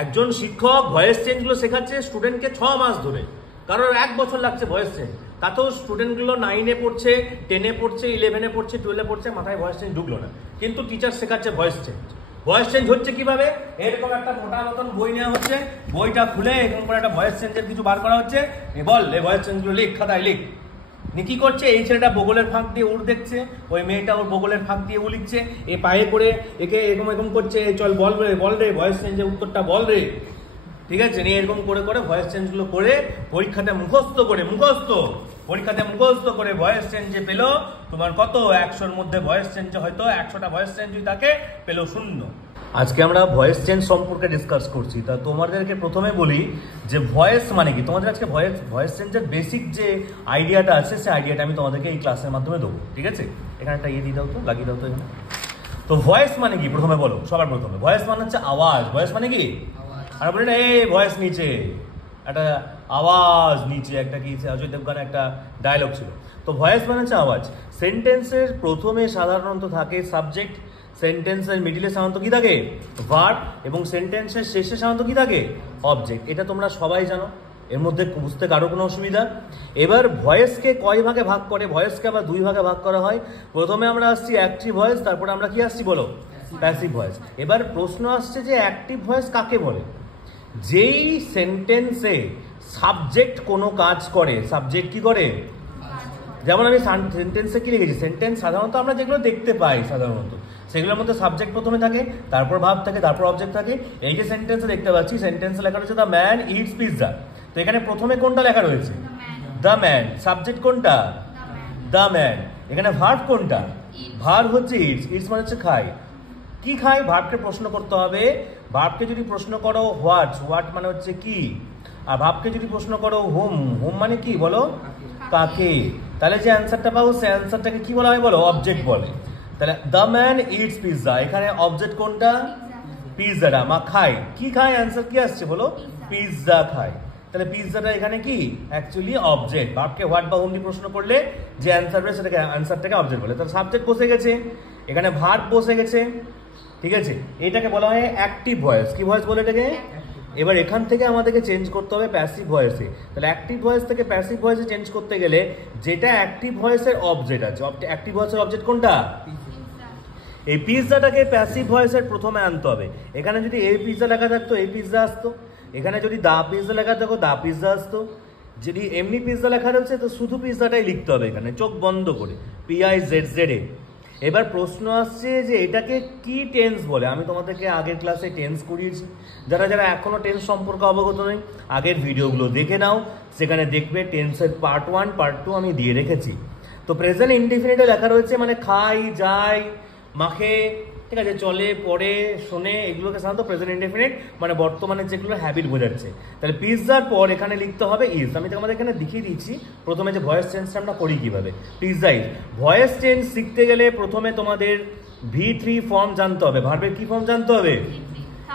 একজন শিক্ষক ভয়েস চেঞ্জগুলো শেখাচ্ছে স্টুডেন্টকে 6 মাস ধরে, কারোর 1 বছর লাগছে ভয়েস চেঞ্জ। তাতেও স্টুডেন্টগুলো 9-এ পড়ছে, 10-এ পড়ছে, 11-এ পড়ছে, 12-এ পড়ছে, মাথায় ভয়েস চেঞ্জ ঢুকলো না, কিন্তু টিচার শেখাচ্ছে ভয়েস চেঞ্জ। ভয়েস চেঞ্জ হচ্ছে কিভাবে? এরকম একটা মোটা মতন বই নেওয়া হচ্ছে, বইটা খুলে এরকম করে একটা ভয়েস চেঞ্জের কিছু বার করা হচ্ছে, বল এই ভয়েস চেঞ্জগুলো লিখ, খাতায় লিখ। কি করছে? এই ছেলেটা বগলের ফাঁক দিয়ে উড় দেখছে, ওই মেয়েটা ওর বগলের ফাঁক দিয়ে উ লিখছে, এ পায়ে করে একে এরকম এরকম করছে, চল বল রে ভয়েস চেঞ্জের উত্তরটা বল রে, ঠিক আছে? এরকম করে করে ভয়েস চেঞ্জগুলো করে পরীক্ষাতে মুখস্থ করে ভয়েস চেঞ্জে পেলো তোমার কত? 100-র মধ্যে ভয়েস চেঞ্জে হয়তো 100টা ভয়েস চেঞ্জ যদি থাকে, পেলো 0। আজকে আমরা ভয়েস চেঞ্জ সম্পর্কে ডিসকাস করছি। তা তোমাদেরকে প্রথমে বলি যে ভয়েস মানে কি। তোমাদের আজকে ভয়েস চেঞ্জের বেসিক যে আইডিয়াটা আছে, সেই আইডিয়াটা আমি তোমাদেরকে এই ক্লাসের মাধ্যমে দেবো, ঠিক আছে? এখানে একটা দিয়ে দাও তো, লাগিয়ে দাও তো এখানে। তো ভয়েস মানে কি প্রথমে বলো, সবার প্রথমে ভয়েস মানে হচ্ছে আওয়াজ। ভয়েস মানে কি? আর বলি না এই ভয়েস নিচে, একটা আওয়াজ নিচে, একটা কি অজয় দেবগানের একটা ডায়লগ ছিল। তো ভয়েস মানে হচ্ছে আওয়াজ। সেন্টেন্সের প্রথমে সাধারণত থাকে সাবজেক্ট, সেন্টেন্সের মিডিলে সাধারণত কি থাকে? ভার্ব, এবং সেন্টেন্সের শেষে সাধারণত কি থাকে? অবজেক্ট। এটা তোমরা সবাই জানো, এর মধ্যে বুঝতে কারো কোনো অসুবিধা? এবার ভয়েসকে কয় ভাগে ভাগ করে? ভয়েসকে আবার 2 ভাগে ভাগ করা হয়। প্রথমে আমরা আসছি অ্যাক্টিভ ভয়েস, তারপরে আমরা কি আসছি বলো? Passive voice. এবার প্রশ্ন আসছে যে অ্যাক্টিভ ভয়েস কাকে বলে? যেই সেন্টেন্সে সাবজেক্ট কোনো কাজ করে। সাবজেক্ট কি করে? যেমন আমি সেন্টেন্সে কি লিখেছি, সেন্টেন্স সাধারণত আমরা যেগুলো দেখতে পাই সাধারণত, সেগুলোর মধ্যে সাবজেক্ট প্রথমে থাকে, তারপর ভার্ব থাকে, তারপর অবজেক্ট থাকে। এই যে সেন্টেন্সে দেখতে পাচ্ছি, সেন্টেন্সে লেখা রয়েছে দ্য ম্যান ইটস পিৎজা। তো এখানে প্রথমে কোনটা লেখা রয়েছে? The man. সাবজেক্ট কোনটা? The man. এখানে ভার্ব কোনটা? ভার্ব হচ্ছে ইটস। ইটস মানে হচ্ছে খায়। কি খায়? ভার্বকে প্রশ্ন করতে হবে। ভার্বকে যদি প্রশ্ন করো হোয়াট, হোয়াট মানে হচ্ছে কি। আর ভার্বকে যদি প্রশ্ন করো হোম, হোম মানে কি বলো? কাকে। তাহলে যে অ্যান্সারটা পাবো, সে অ্যান্সারটাকে কি বলা হয় বলো? অবজেক্ট বলে। তাহলে দ্য ম্যান ইটস পিৎজা, এখানে অবজেক্ট কোনটা? পিৎজাটা। মা খায়, কি খায়? অ্যান্সার কি আসছে বলো? পিৎজা খায়। তাহলে পিৎজাটা এখানে কি? Actually object. ভার্বকে হোয়াট বা হোম দিয়ে প্রশ্ন করলে যে অ্যান্সার হবে, সেটাকে অ্যান্সারটাকে অবজেক্ট বলে। তাহলে সাবজেক্ট বসে গেছে, এখানে ভার্ব বসে গেছে, ঠিক আছে? এটাকে বলা হয় অ্যাক্টিভ ভয়েস। কি ভয়েস বলে এটাকে? এবার এখান থেকে আমাদেরকে চেঞ্জ করতে হবে প্যাসিভ ভয়েসে। তাহলে অ্যাক্টিভ ভয়েস থেকে প্যাসিভ ভয়েসে চেঞ্জ করতে গেলে যেটা অ্যাক্টিভ ভয়েসের অবজেক্ট আছে, অ্যাক্টিভ ভয়েসের অবজেক্ট কোনটা? এই পিৎজাটাকে প্যাসিভ ভয়েসের প্রথমে আনতে হবে। এখানে যদি এই পিৎজা লেখা থাকতো, এই পিৎজা আসতো। এখানে যদি দা পিৎজা লেখা থাকতো, দা পিৎজা আসতো। যদি এমনি পিৎজা লেখা রয়েছে, তো শুধু পিৎজাটাই লিখতে হবে এখানে, চোখ বন্ধ করে, PIZZA। এবার প্রশ্ন আসছে যে এটাকে কি টেন্স বলে। আমি তোমাদেরকে আগের ক্লাসে টেন্স করিয়েছি। যারা যারা এখনো টেন্স সম্পর্কে অবগত নেই, আগের ভিডিওগুলো দেখে নাও, সেখানে দেখবে টেন্সের পার্ট 1 পার্ট 2 আমি দিয়ে রেখেছি। তো প্রেজেন্ট ইনডিফিনিটে লেখা রয়েছে মানে খাই, যায়, মাখে, ঠিক আছে, চলে, পড়ে, শোনে, এগুলোকে সাধারণত প্রেজেন্ট ইনডিফিনিট মানে বর্তমানে যেগুলো হ্যাবিট বোঝাচ্ছে। তাহলে পিৎজার পর এখানে লিখতে হবে ইজ। আমি তোমাদের এখানে দেখিয়ে দিচ্ছি প্রথমে যে ভয়েস চেঞ্জটা আমরা করি কিভাবে। Pizza is. ভয়েস চেঞ্জ শিখতে গেলে প্রথমে তোমাদের V3 ফর্ম জানতে হবে। ভার্বের কি ফর্ম জানতে হবে?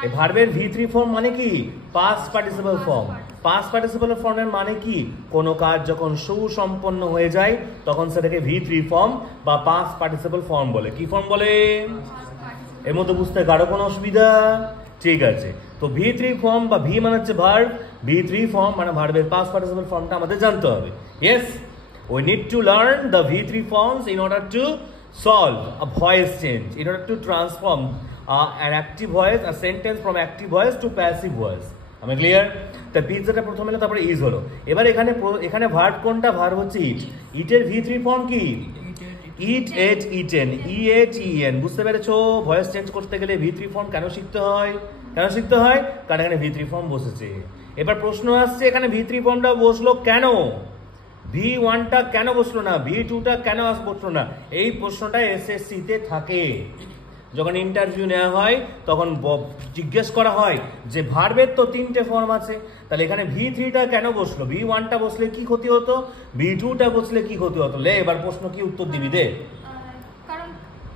এই ভার্বের V3 ফর্ম মানে কি? Past participle form. Past participle ফর্মের মানে কি? কোনো কাজ যখন সুসম্পন্ন হয়ে যায়, তখন সেটাকে V3 ফর্ম বা পাস্ট পার্টিসিপল ফর্ম বলে। কি ফর্ম বলে? এর মধ্যে বুঝতে কারো কোনো অসুবিধা? ঠিক আছে। তো V3 ফর্ম বা ভি মানে হচ্ছে ভার্ব, V3 ফর্ম মানে ভার্বের পাস্ট পার্টিসিপল ফর্মটা আমাদের জানতে হবে। Yes, we need to learn the V3 forms in order to solve a voice change, in order to transform an active voice, a sentence from active voice to passive voice. আমি clear? তা পিৎজাটা প্রথমে এলো, তারপরে is হলো। এবার এখানে verb কোনটা? Verb হচ্ছে ইট। ইটের V3 ফর্ম কি? ইট, এট, ইটেন, EATEN। বুঝতে পেরেছো? ভয়েস চেঞ্জ করতে গেলে V3 ফর্ম কেন শিখতে হয়? কেন শিখতে হয়? কারণ এখানে V3 ফর্ম বসেছে। এবার প্রশ্ন আসছে এখানে V3 ফর্মটা বসলো কেন? V1টা কেন বসলো না? V2টা কেন বসলো না? এই প্রশ্নটা SSC-তে থাকে। যখন ইন্টারভিউ নেওয়া হয় তখন জিজ্ঞেস করা হয় যে ভার্বের তো 3টে ফর্ম আছে, তাহলে এখানে V3টা কেন বসলো? V1টা বসলে কি ক্ষতি হতো? V2টা বসলে কি ক্ষতি হতো? লে এবার প্রশ্ন কি উত্তর দিবি? দে।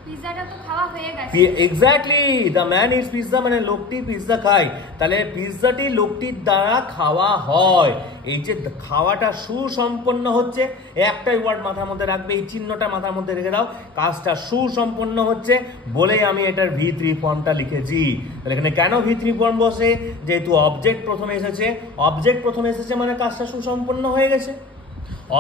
পিৎজাটা তো খাওয়া হয়ে গেছে। Exactly, the man is pizza মানে লোকটি পিৎজা খায়, তাহলে পিৎজাটি লোকটির দ্বারা খাওয়া হয়। এই যে খাওয়াটা সুসম্পন্ন হচ্ছে, একটাই ওয়ার্ড মাথার মধ্যে রাখবে, এই চিহ্নটা মাথার মধ্যে রেখে দাও, কাজটা সুসম্পন্ন হচ্ছে বলেই আমি এটার V3 ফর্মটা লিখেছি। তাহলে এখানে কেন V3 ফর্ম বসে? যেহেতু অবজেক্ট প্রথমে এসেছে, অবজেক্ট প্রথমে এসেছে মানে কাজটা সুসম্পন্ন হয়ে গেছে।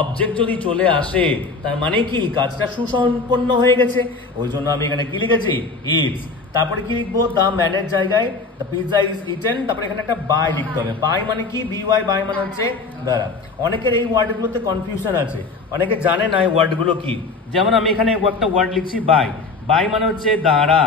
অবজেক্ট যদি চলে আসে তার মানে কি কাজটা সুসম্পন্ন হয়ে গেছে, ওই জন্য আমি এখানে কি লিখেছি? ইটস। তারপরে কি লিখবো? দ্য ম্যানের জায়গায় দ্য পিৎজা ইজ ইটেন, তারপরে এখানে একটা বাই লিখতে হবে। বাই মানে কি? BY, বাই মানে হচ্ছে দ্বারা। অনেকের এই ওয়ার্ডগুলোতে কনফিউশন আছে, অনেকে জানে না এই ওয়ার্ডগুলো কি। যেমন আমি এখানে একটা ওয়ার্ড লিখছি বাই, বাই মানে হচ্ছে দ্বারা,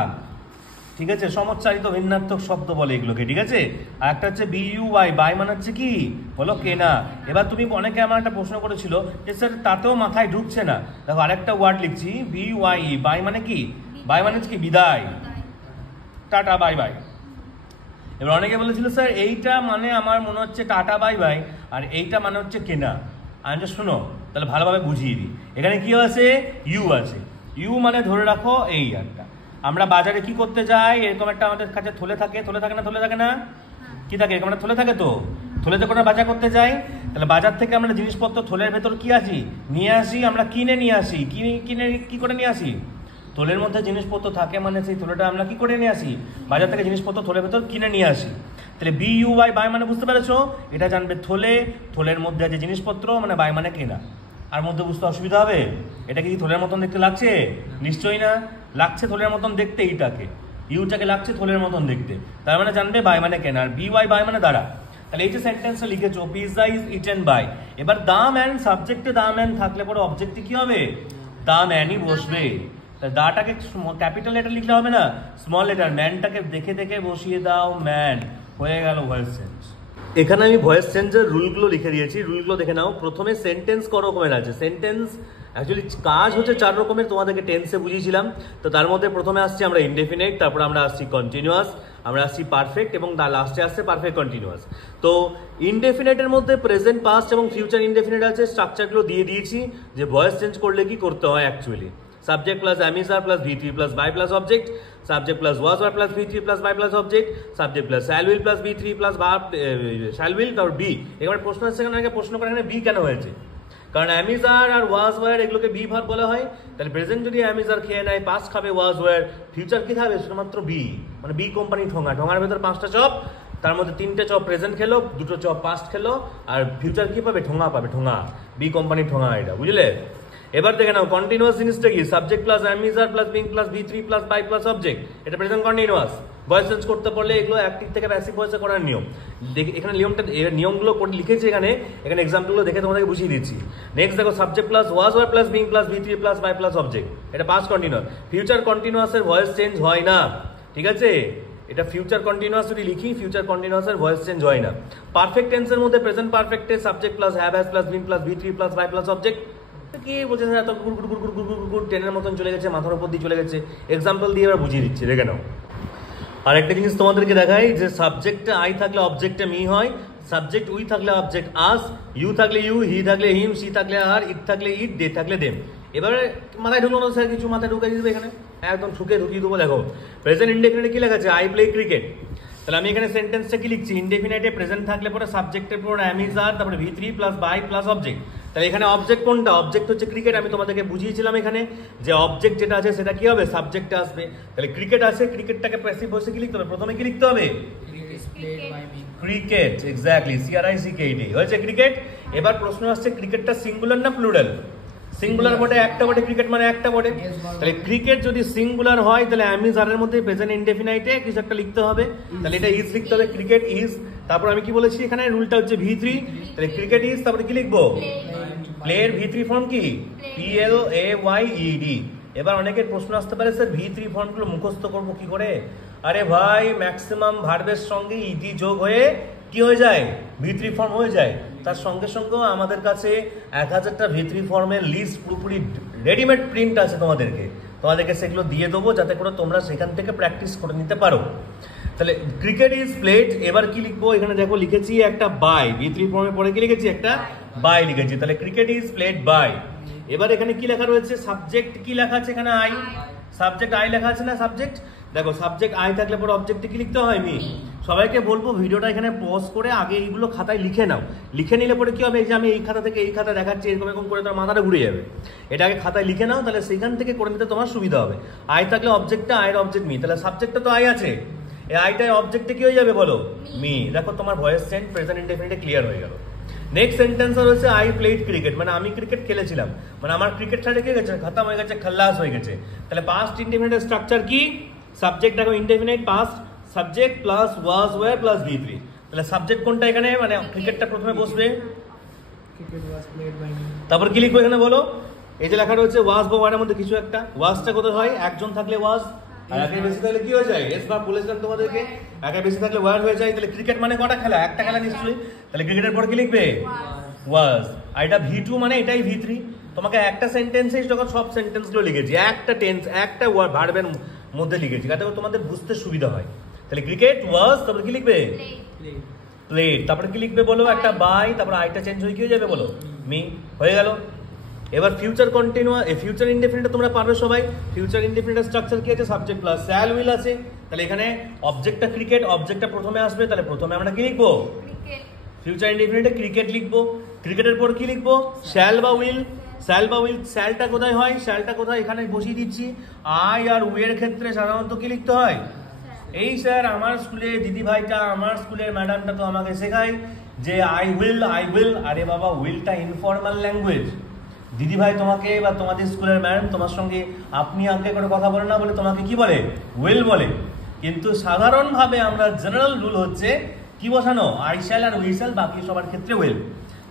ঠিক আছে, সমচ্চারিত ভিন্নাত্মক শব্দ বলে এগুলোকে, ঠিক আছে। আর একটা হচ্ছে BUY, বাই মানে হচ্ছে কি? বলো কেনা। এবার তুমি অনেকে আমার একটা প্রশ্ন করেছিল যে স্যার তাতেও মাথায় ঢুকছে না, দেখো আরেকটা ওয়ার্ড লিখছি BYE, বাই মানে কি? বাই মানে হচ্ছে কি? বিদায়, টাটা বাই বাই। এবার অনেকে বলেছিল স্যার এইটা মানে আমার মনে হচ্ছে টাটা বাই বাই, আর এইটা মানে হচ্ছে কেনা। আমি যে শোনো তাহলে ভালোভাবে বুঝিয়ে দিই। এখানে কি আছে? ইউ আছে। ইউ মানে ধরে রাখো এই একটা, আমরা বাজারে কি করতে যাই, এরকম একটা আমাদের কাছে থলে থাকে, থলে থাকে না? থলে থাকে না? কি থাকে? এরকম একটা থলে থাকে, তো থলেতে করে বাজার করতে যাই। তাহলে বাজার থেকে আমরা জিনিসপত্র থলের ভেতর কি আসি? নিয়ে আসি, আমরা কিনে নিয়ে আসি। কিনে কি করে নিয়ে আসি? থলের মধ্যে জিনিসপত্র থাকে মানে সেই থলেটা আমরা কি করে নিয়ে আসি? বাজার থেকে জিনিসপত্র থলের ভেতর কিনে নিয়ে আসি। তাহলে BUY, বাই মানে বুঝতে পেরেছো? এটা জানবে থলে, থলের মধ্যে আছে জিনিসপত্র মানে বাই মানে কেনা। আর মধ্যে বুঝতে অসুবিধা হবে? এটা কি থলের মতন দেখতে লাগছে? নিশ্চয়ই না, লাগছে থলের মতন দেখতে, এইটাকে ইউটাকে লাগছে থলের মতন দেখতে, তার মানে জানবে বাই মানে কেনা। আর BY, বাই মানে দ্বারা। তাহলে এই যে সেন্টেন্সটা লিখেছো পিৎজা ইজ ইটেন বাই, এবার দা ম্যান, সাবজেক্টে দা ম্যান থাকলে পরে অবজেক্টে কি হবে? দা ম্যানই বসবে। দাটাকে ক্যাপিটাল লেটার লিখলে হবে না, স্মল লেটার। ম্যানটাকে দেখে দেখে বসিয়ে দাও, ম্যান, হয়ে গেল ভয়েস চেঞ্জ। এখানে আমি ভয়েস চেঞ্জের রুলগুলো লিখে দিয়েছি, রুলগুলো দেখে নাও। প্রথমে সেন্টেন্স ক রকমের আছে? সেন্টেন্স অ্যাকচুয়ালি কাজ হচ্ছে 4 রকমের, তোমাদেরকে টেন্সে বুঝিয়েছিলাম। তো তার মধ্যে প্রথমে আসছি আমরা ইনডেফিনিট, তারপর আমরা আসছি কন্টিনিউয়াস, আমরা আসছি পারফেক্ট, এবং তার লাস্টে আসছে পারফেক্ট কন্টিনিউয়াস। তো ইনডেফিনিটের মধ্যে প্রেজেন্ট, পাস্ট এবং ফিউচার ইনডেফিনিট আছে। স্ট্রাকচারগুলো দিয়ে দিয়েছি যে ভয়েস চেঞ্জ করলে কি করতে হয় actually. Subject plus amizar plus V3 plus by plus object, subject plus was or plus V3 plus by plus object, subject plus shall will plus V3 plus verb shall will or be। এবার প্রশ্ন আসছে এখানে, প্রশ্ন করে এখানে B কেন হয়েছে? কারণ অ্যামিজার আর ওয়াজ ওয়ার এগুলোকে বি ভার্ব বলা হয়। তাহলে প্রেজেন্ট যদি অ্যামিজার খেয়ে নেয়, পাস্ট খাবে ওয়াজ ওয়ার, ফিউচার কি খাবে? শুধুমাত্র বি, মানে বি কোম্পানি ঠোঙা। ঠোঙার ভেতর 5টা চপ, তার মধ্যে 3টে চপ প্রেজেন্ট খেলো, 2টো চপ পাস্ট খেলো, আর ফিউচার কি পাবে? ঠোঙা পাবে, ঠোঙা, বি কোম্পানি ঠোঙা, এটা বুঝলে? এবার দেখে নাও কন্টিনিউয়াস জিনিসটা কি? Subject plus am is are plus being plus V3 plus by plus object, এটা প্রেজেন্ট কন্টিনিউয়াস। ভয়েস চেঞ্জ করতে পারলে এগুলো অ্যাক্টিভ থেকে প্যাসিভ ভয়েসে করার নিয়ম। এখানে নিয়মগুলো লিখেছি, এখানে এক্সাম্পলগুলো দেখে তোমাদেরকে বুঝিয়ে দিচ্ছি। নেক্সট দেখো, subject plus was were plus being plus V3 plus by plus object, এটা পাস্ট কন্টিনিউয়াস। ফিউচার কন্টিনিউয়াসের ভয়েস চেঞ্জ হয় না, ঠিক আছে? এটা ফিউচার কন্টিনিউয়াস যদি লিখি, ফিউচার কন্টিনিউয়াসের ভয়েস চেঞ্জ হয় না। পারফেক্ট টেন্সের মধ্যে প্রেজেন্ট পারফেক্টে subject plus have has plus been plus V3 plus by plus object. কি বলছে এত গুড় ট্রেনের মতন চলে গেছে, মাথার উপর দিয়ে চলে গেছে। এক্সাম্পল দিয়ে এবার বুঝিয়ে দিচ্ছি, দেখে নাও। আর একটা জিনিস তোমাদেরকে দেখাই যে সাবজেক্টে আই থাকলে অবজেক্টে মি হয়, সাবজেক্ট উই থাকলে অবজেক্ট আস, ইউ থাকলে ইউ, হি থাকলে হিম, সি থাকলে আর, ইট থাকলে ইট, দে থাকলে দেম। এবারে মাথায় ঢুকলো না স্যার কিছু, মাথায় ঢুকিয়ে দিবে এখানে, একদম ঢুকিয়ে দেবো। দেখো প্রেজেন্ট ইনডেফিনিটে কি লেখা আছে? I play cricket. তাহলে আমি এখানে সেন্টেন্সটা কি লিখছি? ইনডেফিনিটে প্রেজেন্ট থাকলে পরে সাবজেক্টের পর অ্যামিজার, তারপরে V3 plus by plus object. তাহলে এখানে অবজেক্ট কোনটা? অবজেক্ট হচ্ছে ক্রিকেট। আমি তোমাদেরকে বুঝিয়েছিলাম এখানে যে অবজেক্ট যেটা আছে সেটা কি হবে? সাবজেক্টে আসবে। তাহলে ক্রিকেট আছে, ক্রিকেটটাকে প্যাসিভ ভয়েসে কি লিখতে হবে? প্রথমে কি লিখতে হবে? ক্রিকেট, এক্স্যাক্টলি, CRICKET হয়েছে ক্রিকেট। এবার প্রশ্ন আসছে ক্রিকেটটা সিঙ্গুলার না প্লুরাল? সিঙ্গুলার বটে, একটা বটে, ক্রিকেট মানে একটা বটে। তাহলে ক্রিকেট যদি সিঙ্গুলার হয় তাহলে অ্যামিজারের মধ্যে প্রেজেন্ট ইনডেফিনাইটে কিছু একটা লিখতে হবে। তাহলে এটা ইজ লিখতে হবে, ক্রিকেট ইজ। তারপর আমি কি বলেছি এখানে রুলটা হচ্ছে V3, তাহলে ক্রিকেট ইজ, তারপরে কি লিখবো? প্লের V3 ফর্ম কি? PLAYED। এবার অনেকের প্রশ্ন আসতে পারে স্যার V3 ফর্মগুলো মুখস্থ করবো কি করে? আরে ভাই, ম্যাক্সিমাম ভার্বের সঙ্গে ইডি যোগ হয়ে কি হয়ে যায়? V3 ফর্ম হয়ে যায়। তার সঙ্গে সঙ্গেও আমাদের কাছে 1000টা V3 ফর্মের লিস্ট পুরোপুরি রেডিমেড প্রিন্ট আছে, তোমাদেরকে সেগুলো দিয়ে দেবো যাতে করে তোমরা সেখান থেকে প্র্যাকটিস করে নিতে পারো। তাহলে ক্রিকেট ইজ প্লেড, এবার কি লিখবো? এখানে দেখো লিখেছি একটা বাই, V3 ফর্মে পরে কি লিখেছি? একটা বাই লিখেছি। তাহলে ক্রিকেট ইজ প্লেড বাই। এবার এখানে কি লেখা রয়েছে? সাবজেক্ট কি লেখা আছে এখানে? আই। সাবজেক্ট আই লেখা আছে না সাবজেক্ট, দেখো সাবজেক্ট আই থাকলে পরে অবজেক্টে কি লিখতে হয় মি। সবাইকে বলবো ভিডিওটা এখানে পজ করে আগে এইগুলো খাতায় লিখে নাও, লিখে নিলে পরে কি হবে, এই যে আমি এই খাতা থেকে এই খাতা দেখাচ্ছি এরকম এরকম করে তোমার মাথাটা ঘুরে যাবে, এটা আগে খাতায় লিখে নাও, তাহলে সেখান থেকে করে নিতে তোমার সুবিধা হবে। আই থাকলে অবজেক্টটা, আয়ের অবজেক্ট মি, তাহলে সাবজেক্টটা তো আই আছে, এই আইটার অবজেক্টে কি হয়ে যাবে বলো, মি। দেখো তোমার ভয়েস টেন্স প্রেজেন্ট ইনডেফিনিটে ক্লিয়ার হয়ে গেল। নেক্সট সেন্টেন্স হচ্ছে আই প্লেড ক্রিকেট, মানে আমি ক্রিকেট খেলেছিলাম, মানে আমার ক্রিকেট খেলা কি গেছে, খতম হয়ে গেছে, খাল্লাস হয়ে গেছে। তাহলে পাস্ট ইনডেফিনিটের স্ট্রাকচার কি, সাবজেক্ট দেখো ইনডেফিনিট পাস্ট সাবজেক্ট প্লাস ওয়াজ ওয়্যার প্লাস V3, তাহলে সাবজেক্ট কোনটা এখানে, মানে ক্রিকেটটা প্রথমে বসবে, তারপর কি লিখবো এখানে বলো, এই যে লেখা রয়েছে ওয়াজ বা ওয়ারের মধ্যে কিছু একটা, ওয়াজটা কোথায় হয়, একজন থাকলে ওয়াজ, আর একের বেশি থাকলে কি হয়ে যায়, এস ভার্ব বলেছিলাম তোমাদেরকে, একের বেশি থাকলে ওয়ার হয়ে যায়। তাহলে ক্রিকেট মানে কটা খেলা, একটা খেলা নিশ্চয়ই, তাহলে ক্রিকেটের পর কি লিখবে ওয়াজ, আর এটা V2 মানে এটাই V3। তোমাকে একটা সেন্টেন্সে যখন সব সেন্টেন্সগুলো লিখেছি, একটা টেন্স একটা ওয়ার্ড ভার্বের মধ্যে লিখেছি, যাতে তোমাদের বুঝতে সুবিধা হয়। তাহলে ক্রিকেট ওয়াজ, তারপর কি লিখবে প্লেড, তারপরে কি লিখবে বলো, একটা বাই, তারপর আইটা চেঞ্জ হয়ে কি হয়ে যাবে বলো মি, হয়ে গেল। এবার ফিউচার কন্টিনিউয়াস, ফিউচার ইনডেফিনিট তোমরা পারবে সবাই। ফিউচার ইনডেফিনিট স্ট্রাকচার কি আছে, সাবজেক্ট প্লাস শ্যাল উইল আছে, তাহলে এখানে অবজেক্টটা ক্রিকেট, অবজেক্টটা প্রথমে আসবে, তাহলে প্রথমে আমরা কি লিখবো ফিউচার ইনডেফিনিটে ক্রিকেট লিখবো, ক্রিকেটের পর কি লিখবো শ্যাল বা উইল, শ্যাল বা উইল, শ্যালটা কোথায় হয়, শ্যালটা কোথায় এখানে বসিয়ে দিচ্ছি। আই আর উইয়ের ক্ষেত্রে সাধারণত কি লিখতে হয়, এই স্যার আমার স্কুলে দিদি ভাইটা, আমার স্কুলের ম্যাডামটা তো আমাকে শেখায় যে আই উইল, আরে বাবা উইলটা ইনফর্মাল ল্যাঙ্গুয়েজ, দিদি ভাই তোমাকে বা তোমাদের স্কুলের ম্যাডাম তোমার সঙ্গে আপনি আগে করে কথা বলে না, বলে তোমাকে কি বলে উইল বলে, কিন্তু সাধারণভাবে আমরা জেনারেল রুল হচ্ছে কি বসানো আই শ্যাল আর উই শ্যাল, বাকি সবার ক্ষেত্রে উইল।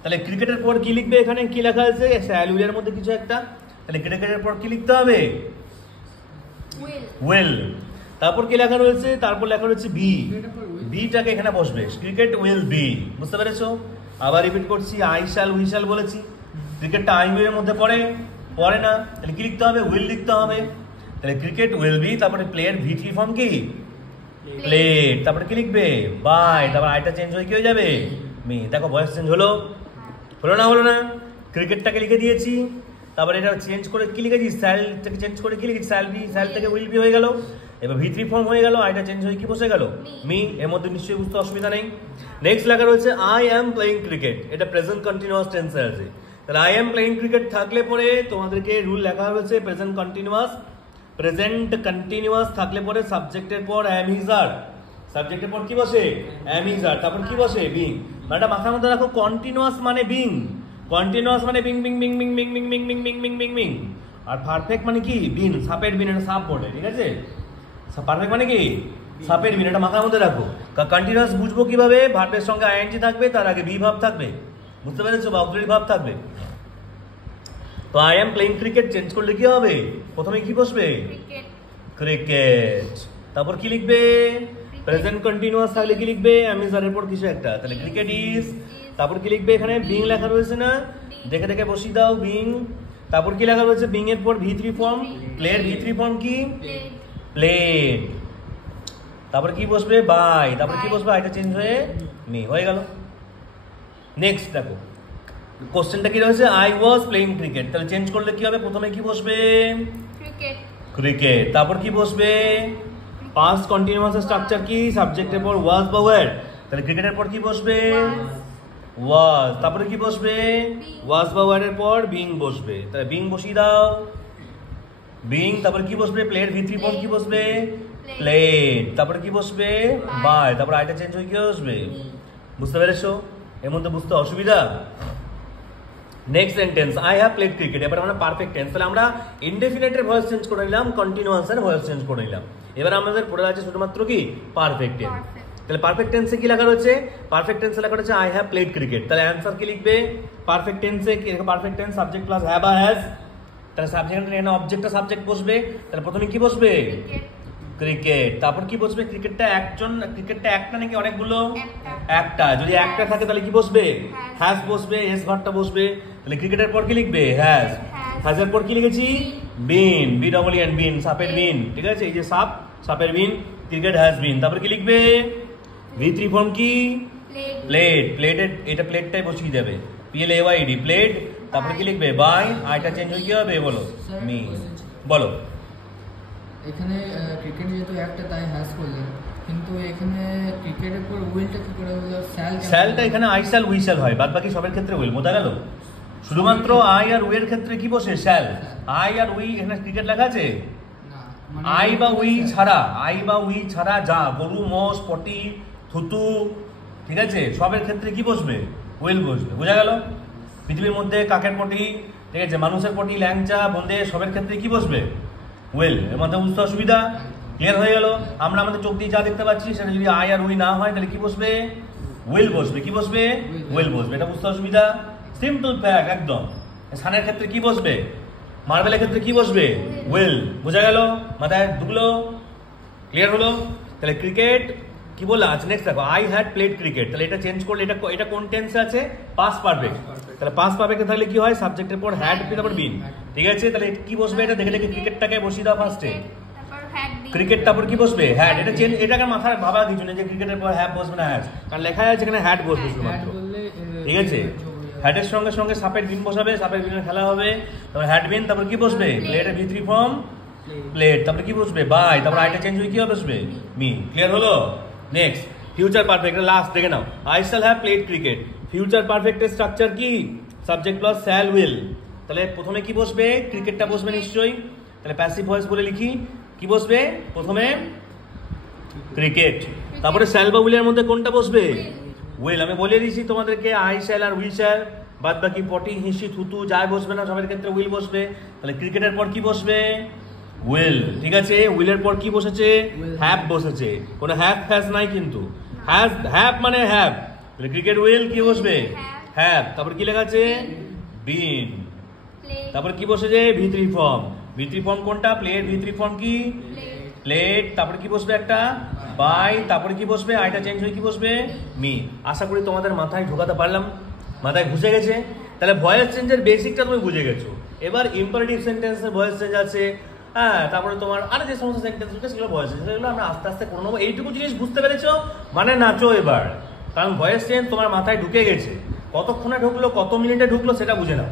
তাহলে ক্রিকেটের পর কি লিখবে, এখানে কি লেখা আছে শ্যাল উইলের মধ্যে কিছু একটা, তাহলে ক্রিকেটের পর কি লিখতে হবে উইল, তারপর কি লেখা রয়েছে, তারপর লেখা রয়েছে বি, বিটাকে এখানে বসবে, ক্রিকেট উইল বি, বুঝতে পেরেছো। আবার রিপিট করছি, আই শ্যাল উই শ্যাল বলেছি, ক্রিকেটটা আই উইলের মধ্যে পড়ে না, তাহলে কি লিখতে হবে উইল লিখতে হবে, তাহলে ক্রিকেট উইল বি, তারপরে প্লেয়ার V3 ফর্ম কি প্লেড, তারপরে কি লিখবে বাই, তারপর আইটা চেঞ্জ হয়ে কি হয়ে যাবে মি। দেখো ভয়েস চেঞ্জ হলো না, ক্রিকেটটাকে লিখে দিয়েছি, তারপরে এটা চেঞ্জ করে কি লিখেছি শ্যালটাকে চেঞ্জ করে কি লিখেছি শ্যাল বি, শ্যাল থেকে উইল বি হয়ে গেল, এবার V3 ফর্ম হয়ে গেল, আইটা চেঞ্জ হয়ে কি বসে গেল মি, এর মধ্যে নিশ্চয়ই বুঝতে অসুবিধা নেই। নেক্সট লেখা রয়েছে আই অ্যাম প্লেইং ক্রিকেট, এটা প্রেজেন্ট কন্টিনিউয়াস টেন্সে আছে, তাহলে আই অ্যাম প্লেইং ক্রিকেট থাকলে পরে তোমাদেরকে রুল লেখা হয়েছে প্রেজেন্ট কন্টিনিউয়াস থাকলে পরে সাবজেক্টের পর অ্যাম ইজ আর, সাবজেক্টের পর কি বসে অ্যাম ইজ আর, তারপর কি বসে বিং। ম্যাডাম মাথার মধ্যে রাখো কন্টিনিউয়াস মানে বিং, কন্টিনিউয়াস মানে being being being being being being being being being being being being, আর পারফেক্ট মানে কি বিন, সাপের বিন, এটা সাপ বোর্ডে, ঠিক আছে, পারফেক্ট মানে কি সাপের বিন, এটা মাথার মধ্যে রাখো। কন্টিনিউয়াস বুঝবো কিভাবে, ভার্বের সঙ্গে আইএনজি থাকবে, তার আগে বি ভাব থাকবে, বুঝতে পেরেছো, বা অক্সিলারি ভাব থাকবে। তো I am playing cricket change করলে কি হবে, প্রথমে কি বসবে ক্রিকেট, তারপর কি লিখবে প্রেজেন্ট কন্টিনিউয়াস থাকলে কি লিখবে অ্যাম ইজ আর এর পর কিছু একটা, তাহলে ক্রিকেট ইজ, তারপর কি লিখবে এখানে বিং লেখা রয়েছে না, দেখে দেখে বসিয়ে দাও বিং, তারপর কি লেখা রয়েছে বিং এর পর V3 form, player V3 form কি প্লেড, তারপর কি বসবে বাই, তারপর কি বসবে আইটা চেঞ্জ হয়ে মি, হয়ে গেল। নেক্সট দেখো কোশ্চেনটা কি রয়েছে আই ওয়াজ প্লেইং ক্রিকেট, তাহলে চেঞ্জ করলে কি হবে, প্রথমে কি বসবে ক্রিকেট, তারপর কি বসবে পাস্ট কন্টিনিউয়াস স্ট্রাকচার কি সাবজেক্টের পর ওয়াজ বা ওয়্যার, তাহলে ক্রিকেটের পর কি বসবে ওয়াজ, তারপরে কি বসবে ওয়াজ বা ওয়্যারের পর বিং বসবে, তাহলে বিং বসিয়ে দাও বিং, তারপর কি বসবে প্লেয়ার V3 পর কি বসবে প্লেড, তারপরে কি বসবে বাই, তারপর আইটা চেঞ্জ হয়ে কি বসবে, বুঝতে পেরেছো, এর মধ্যে বুঝতে অসুবিধা। Next sentence I have played cricket, এবার আমরা পারফেক্ট টেন্স, তাহলে আমরা ইনডেফিনিটের ভয়েস চেঞ্জ করে নিলাম, কন্টিনিউয়াসের ভয়েস চেঞ্জ করে নিলাম, এবার আমাদের পড়ে আছে শুধুমাত্র কি পারফেক্ট টেন্স। তাহলে পারফেক্ট টেন্সে কি লেখা রয়েছে, পারফেক্ট টেন্সে লেখা রয়েছে আই হ্যাভ প্লেড ক্রিকেট, তাহলে অ্যান্সার কি লিখবে পারফেক্ট টেন্সে, perfect tense subject plus have বা হ্যাজ, তাহলে সাবজেক্ট এখানে অবজেক্টটা সাবজেক্ট বসবে, তাহলে প্রথমে কি বসবে ক্রিকেট, তারপর কি বসবে ক্রিকেটটা একটা নাকি অনেকগুলো একটা, যদি একটা থাকে তাহলে কি বসবে হ্যাজ বসবে, এস ভার্বটা বসবে, তাহলে ক্রিকেটের পর কি লিখবে হ্যাজ, হ্যাজের পর কি লিখেছি বিন, বি ডবল এন বিন, সাপের বিন, ঠিক আছে, এই যে সাপের বিন, ক্রিকেট হ্যাজ বিন, তারপর কি লিখবে V3 ফর্ম কি প্লেড, এটা প্লেডটাই বসিয়ে যাবে PLAYD প্লেড, তারপরে কি লিখবে বাই, আইটা চেঞ্জ হয়ে কি হবে বলো মি, বলো এখানে ক্রিকেট যেহেতু একটা তাই হ্যাজ করলেন, কিন্তু এখানে ক্রিকেটের পর উইলটা কি করে হলো? স্যালটা এখানে আই শ্যাল উই শ্যাল হয়, বাদ বাকি সবের ক্ষেত্রে উইল। বোঝা গেল? শুধুমাত্র আই আর উই এর ক্ষেত্রে কি বসে? শ্যাল। আই আর উই এখানে ক্রিকেট লেখা আছে? আই বা উই ছাড়া যা গরু, মোষ, পটি, থুতু, ঠিক আছে, সবের ক্ষেত্রে কি বসবে? উইল বসবে। বোঝা গেল? পৃথিবীর মধ্যে কাকের পটি, ঠিক আছে, মানুষের পটি, ল্যাংচা, বন্ধে, সবের ক্ষেত্রে কি বসবে? উইল। এর মধ্যে বুঝতে অসুবিধা? ক্লিয়ার হয়ে গেল? আমরা আমাদের চোখ দিয়ে যা দেখতে পাচ্ছি সেটা যদি আই আর উই না হয় তাহলে কি বসবে? উইল বসবে। কি বসবে? উইল বসবে। এটা বুঝতে অসুবিধা? সিম্পল ফ্যাক্ট একদম। সানের ক্ষেত্রে কি বসবে? মার্বেলের ক্ষেত্রে কি বসবে? উইল। বোঝা গেল? মাথায় ঢুকলো? ক্লিয়ার হলো? তাহলে ক্রিকেট কি বললা? আচ্ছা নেক্সট দেখো, আই হ্যাড প্লেড ক্রিকেট। তাহলে এটা চেঞ্জ করলে এটা কোন টেন্সে আছে? Past perfect. তাহলে পাস্ট পারফেক্টে থাকলে কি হয়? সাবজেক্টের পর হ্যাড তারপর বিন। ঠিক আছে, তাহলে কি বসবে? এটা দেখে দেখে ক্রিকেটটাকে বসিয়ে দাও ফার্স্টে। ক্রিকেট তারপর কি বসবে? হ্যাড। এটা চেঞ্জ, এটাকে মাথায় ভাবা কিছু না যে ক্রিকেটের পর হ্যাভ বসবে না হ্যাজ, কারণ লেখা আছে এখানে হ্যাড বসবে শুধুমাত্র। ঠিক আছে, হ্যাডের সঙ্গে সঙ্গে সাপের বিন বসাবে, সাপের বিনের খেলা হবে, তারপর হ্যাড বিন, তারপর কি বসবে? প্লেটের ভিতরি ফর্ম প্লেট, তারপরে কি বসবে? বাই, তারপর আইটা চেঞ্জ হয়ে কি হবে? বসবে মি। ক্লিয়ার হলো? নেক্সট ফিউচার পারফেক্ট, লাস্ট দেখে নাও। I shall have played cricket. Future পারফেক্টের স্ট্রাকচার কি? Subject plus shall will. তাহলে প্রথমে কি বসবে? ক্রিকেটটা বসবে নিশ্চয়ই। তাহলে প্যাসিভ ভয়েস বলে লিখি, কি বসবে? প্রথমে ক্রিকেট, তারপরে শ্যাল বা উইলের মধ্যে কোনটা বসবে? উইল। আমি বলে দিয়েছি তোমাদেরকে, আই শ্যাল আর উই শ্যাল, বাদ বাকি পটি, হিসি, থুতু যাই বসবে না সবার ক্ষেত্রে উইল বসবে। তাহলে ক্রিকেটের পর কি বসবে? উইল। ঠিক আছে, উইলের পর কি বসেছে? হ্যাভ বসেছে, কোনো হ্যাভ ফ্যাজ নাই কিন্তু। হ্যাভ মানে হ্যাভ। তাহলে ক্রিকেট উইল কি বসবে? হ্যাভ। তারপর কি লেখা আছে? বিন। তারপর কি বসেছে? ভিতরি ফর্ম। ভিতরি ফর্ম কোনটা? প্লেট। ভিতরি ফর্ম কি? প্লেট। তারপরে কি বসবে? একটা বাই। তারপরে কি বসবে? আইটা চেঞ্জ হয়ে কি বসবে? মি। আশা করি তোমাদের মাথায় ঢোকাতে পারলাম, মাথায় ঘুষে গেছে। তাহলে ভয়েস চেঞ্জের বেসিকটা তুমি বুঝে গেছো। এবার ইম্পারেটিভ সেন্টেন্সের ভয়েস চেঞ্জ আছে, হ্যাঁ, তারপরে তোমার আরো যে সমস্ত সেন্টেন্স আছে সেগুলো ভয়েস চেঞ্জ, সেগুলো আমরা আস্তে আস্তে করে নেবো। এইটুকু জিনিস বুঝতে পেরেছো মানে নাচো এবার, কারণ ভয়েস চেঞ্জ তোমার মাথায় ঢুকে গেছে। কতক্ষণে ঢুকলো, কত মিনিটে ঢুকলো সেটা বুঝে নাও।